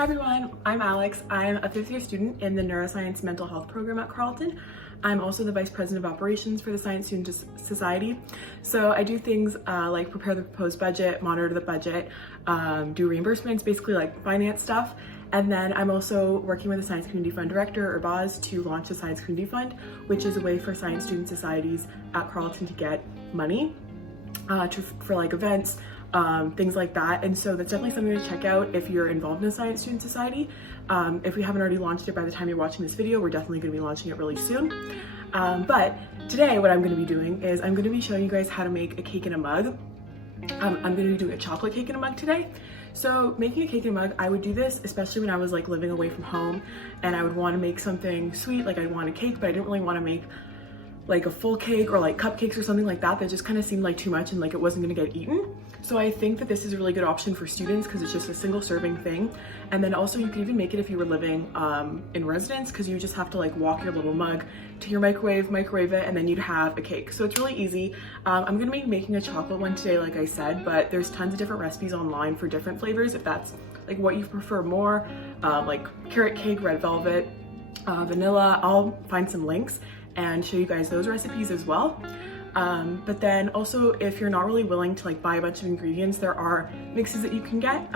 Hi everyone, I'm Alex. I'm a 5th year student in the Neuroscience Mental Health program at Carleton. I'm also the Vice President of Operations for the Science Student Society. So I do things like prepare the proposed budget, monitor the budget, do reimbursements, basically like finance stuff. And then I'm also working with the Science Community Fund Director, or BOZ, to launch the Science Community Fund, which is a way for science student societies at Carleton to get money for like events, things like that. And so that's definitely something to check out if you're involved in a science student society. If we haven't already launched it by the time you're watching this video, we're definitely going to be launching it really soon. But today what I'm going to be doing is I'm going to be showing you guys how to make a cake in a mug. I'm going to be doing a chocolate cake in a mug today. So making a cake in a mug, I would do this especially when I was like living away from home and I would want to make something sweet, like I'd want a cake, but I didn't really want to make like a full cake or like cupcakes or something like that. That just kind of seemed like too much and like it wasn't gonna get eaten. So I think that this is a really good option for students because it's just a single serving thing. And then also you could even make it if you were living in residence, because you just have to like walk your little mug to your microwave it, and then you'd have a cake. So it's really easy. I'm gonna be making a chocolate one today, like I said, but there's tons of different recipes online for different flavors if that's like what you prefer more, like carrot cake, red velvet, vanilla. I'll find some links and show you guys those recipes as well. But then also if you're not really willing to like buy a bunch of ingredients, there are mixes that you can get.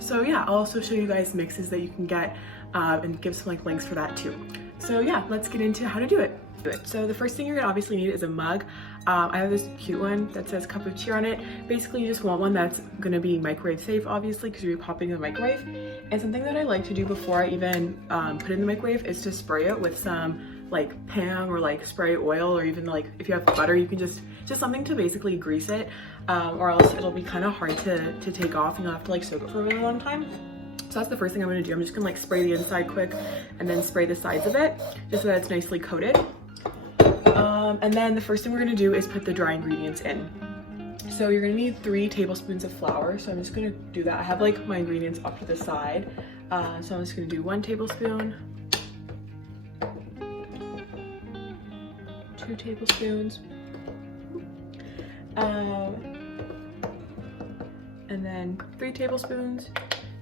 So yeah, I'll also show you guys mixes that you can get and give some like links for that too. So yeah, let's get into how to do it. So the first thing you're gonna obviously need is a mug. I have this cute one that says cup of cheer on it. Basically you just want one that's gonna be microwave safe, obviously, because you're popping in the microwave. And something that I like to do before I even put it in the microwave is to spray it with some like Pam or like spray oil, or even like if you have butter, you can just something to basically grease it, or else it'll be kind of hard to take off and you'll have to like soak it for a really long time. So that's the first thing I'm going to do. I'm just gonna like spray the inside quick and then spray the sides of it just so that it's nicely coated. And then the first thing we're going to do is put the dry ingredients in. So you're going to need 3 tablespoons of flour. So I'm just going to do that. I have like my ingredients off to the side. So I'm just going to do 1 tablespoon, 2 tablespoons, and then 3 tablespoons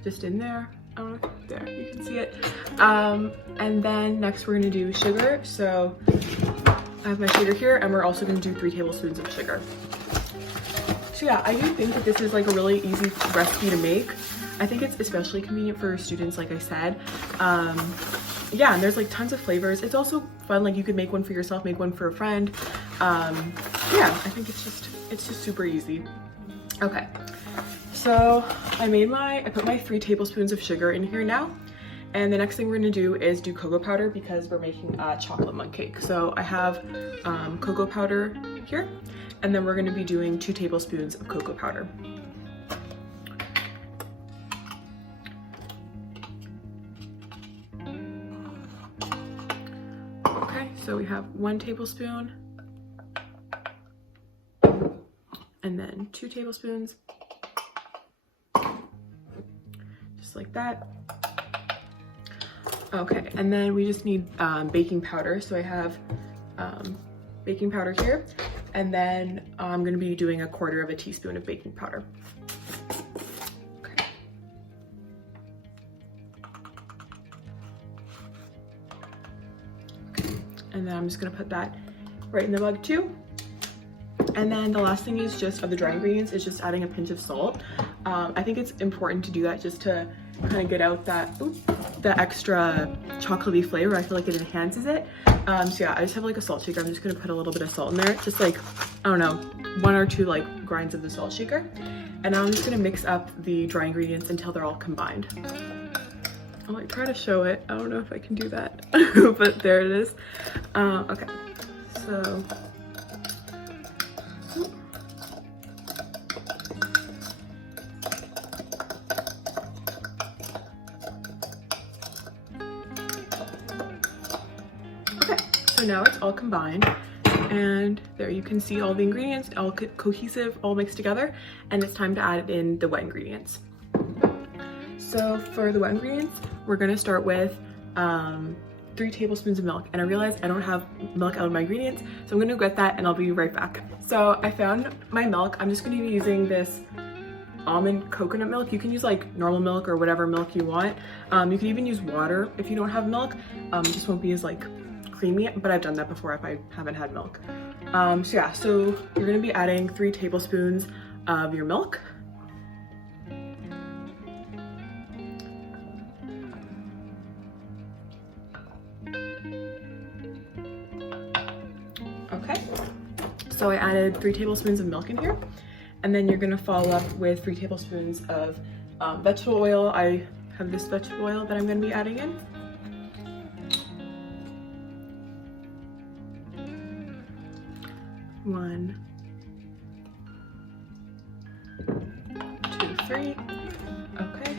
just in there. Oh, there, you can see it. And then next we're gonna do sugar. So I have my sugar here, and we're also gonna do 3 tablespoons of sugar. So yeah, I do think that this is like a really easy recipe to make. I think it's especially convenient for students, like I said. Yeah, and there's like tons of flavors. It's also fun, like you could make one for yourself, make one for a friend. Yeah, I think it's just super easy. Okay, so I put my 3 tablespoons of sugar in here now. And the next thing we're gonna do is do cocoa powder because we're making a chocolate mug cake. So I have cocoa powder here, and then we're gonna be doing 2 tablespoons of cocoa powder. So we have 1 tablespoon, and then 2 tablespoons, just like that. Okay, and then we just need baking powder. So I have baking powder here, and then I'm gonna be doing 1/4 teaspoon of baking powder. And then I'm just gonna put that right in the mug too. And then the last thing is just of the dry ingredients is just adding a pinch of salt. I think it's important to do that just to kind of get out that the extra chocolatey flavor. I feel like it enhances it. So yeah, I just have like a salt shaker. I'm just gonna put a little bit of salt in there, just like, I don't know, 1 or 2 like grinds of the salt shaker. And now I'm just gonna mix up the dry ingredients until they're all combined. I'll like try to show it. I don't know if I can do that, but there it is. Okay, so. Okay, so now it's all combined, and there you can see all the ingredients, all cohesive, all mixed together, and it's time to add in the wet ingredients. So for the wet ingredients, we're gonna start with 3 tablespoons of milk. And I realized I don't have milk out of my ingredients, so I'm gonna get that and I'll be right back. So I found my milk. I'm just gonna be using this almond coconut milk. You can use like normal milk or whatever milk you want. You can even use water if you don't have milk. It just won't be as like creamy, but I've done that before if I haven't had milk. So yeah, so you're gonna be adding 3 tablespoons of your milk. Okay, so I added 3 tablespoons of milk in here, and then you're gonna follow up with 3 tablespoons of vegetable oil. I have this vegetable oil that I'm gonna be adding in. One, 2, 3. Okay,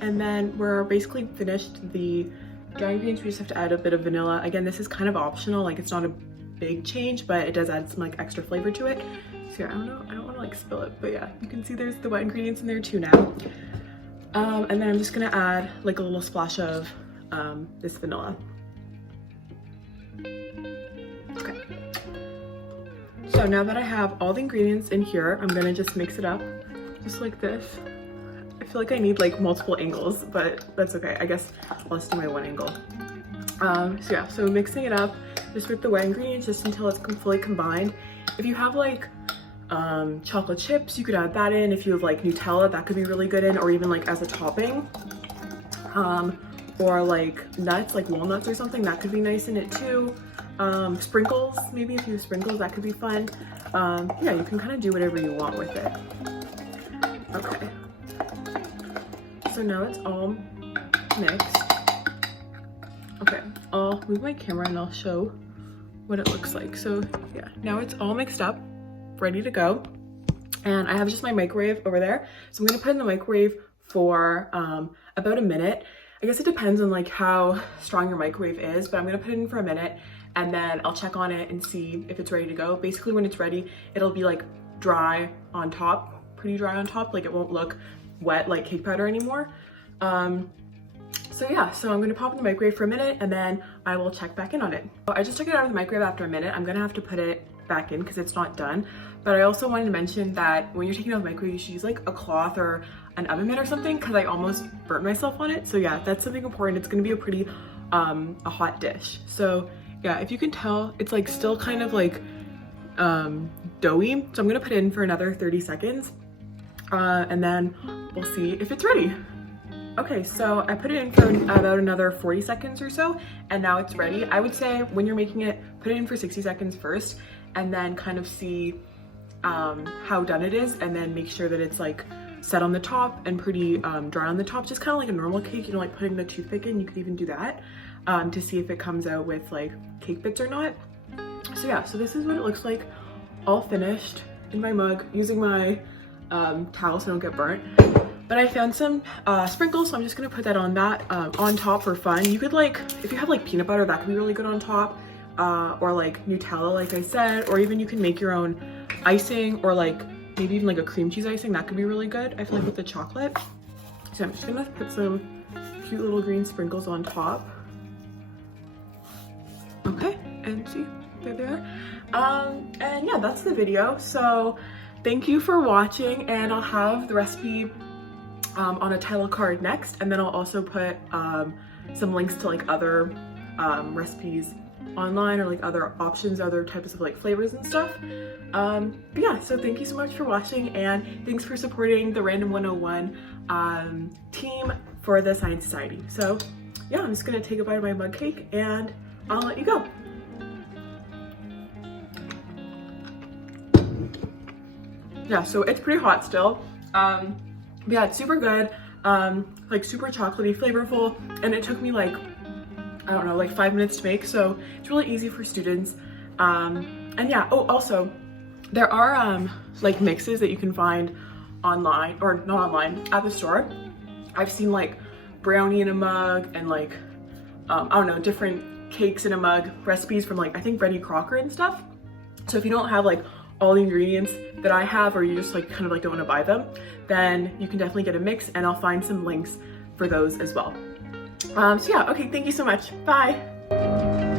and then we're basically finished the dry ingredients. We just have to add a bit of vanilla. Again, this is kind of optional, like it's not a big change, but it does add some like extra flavor to it. So yeah, I don't want to like spill it, but yeah, you can see there's the wet ingredients in there too now. And then I'm just gonna add like a little splash of this vanilla. Okay. So now that I have all the ingredients in here, I'm gonna just mix it up just like this. I feel like I need like multiple angles, but that's okay. I guess I'll just do my one angle. So yeah, so mixing it up just with the wet ingredients just until it's fully combined. If you have like chocolate chips, you could add that in. If you have like Nutella, that could be really good in, or even like as a topping. Or like nuts, like walnuts or something, that could be nice in it too. Sprinkles, maybe if you have sprinkles, that could be fun. Yeah, you can kind of do whatever you want with it. Okay, so now it's all mixed. Okay, I'll move my camera and I'll show what it looks like. So yeah, now it's all mixed up, ready to go. And I have just my microwave over there. So I'm gonna put it in the microwave for about a minute. I guess it depends on like how strong your microwave is, but I'm gonna put it in for a minute and then I'll check on it and see if it's ready to go. Basically when it's ready, it'll be like dry on top, pretty dry on top, like it won't look wet like cake powder anymore. So yeah, so I'm gonna pop in the microwave for a minute and then I will check back in on it. So I just took it out of the microwave after a minute. I'm gonna have to put it back in because it's not done. But I also wanted to mention that when you're taking it out of the microwave, you should use like a cloth or an oven mitt or something because I almost burnt myself on it. So yeah, that's something important. It's gonna be a pretty a hot dish. So yeah, if you can tell, it's like still kind of like doughy. So I'm gonna put it in for another 30 seconds and then we'll see if it's ready. Okay, so I put it in for about another 40 seconds or so, and now it's ready. I would say when you're making it, put it in for 60 seconds first, and then kind of see how done it is, and then make sure that it's like set on the top and pretty dry on the top, just kind of like a normal cake, you know, like putting the toothpick in. You could even do that to see if it comes out with like cake bits or not. So yeah, so this is what it looks like all finished in my mug using my towel so I don't get burnt. But I found some sprinkles, so I'm just gonna put that on top for fun. You could like, if you have like peanut butter, that could be really good on top, or like Nutella, like I said, or even you can make your own icing, or like maybe even like a cream cheese icing, that could be really good, I feel like, with the chocolate. So I'm just gonna put some cute little green sprinkles on top. Okay, and see, there they are. And yeah, that's the video. So thank you for watching, and I'll have the recipe on a title card next, and then I'll also put some links to like other recipes online, or like other options, other types of like flavors and stuff. But yeah, so thank you so much for watching, and thanks for supporting the Random 101 team for the Science Society. So yeah, I'm just gonna take a bite of my mug cake and I'll let you go. Yeah, so it's pretty hot still. Yeah, it's super good, like super chocolatey, flavorful, and it took me like, I don't know, like 5 minutes to make, so it's really easy for students. And yeah, oh, also, there are like mixes that you can find online, or not online, at the store. I've seen like brownie in a mug and like, I don't know, different cakes in a mug recipes from like, I think Betty Crocker and stuff. So if you don't have like all the ingredients that I have, or you just like kind of like don't want to buy them, then you can definitely get a mix, and I'll find some links for those as well. So yeah, okay, thank you so much. Bye.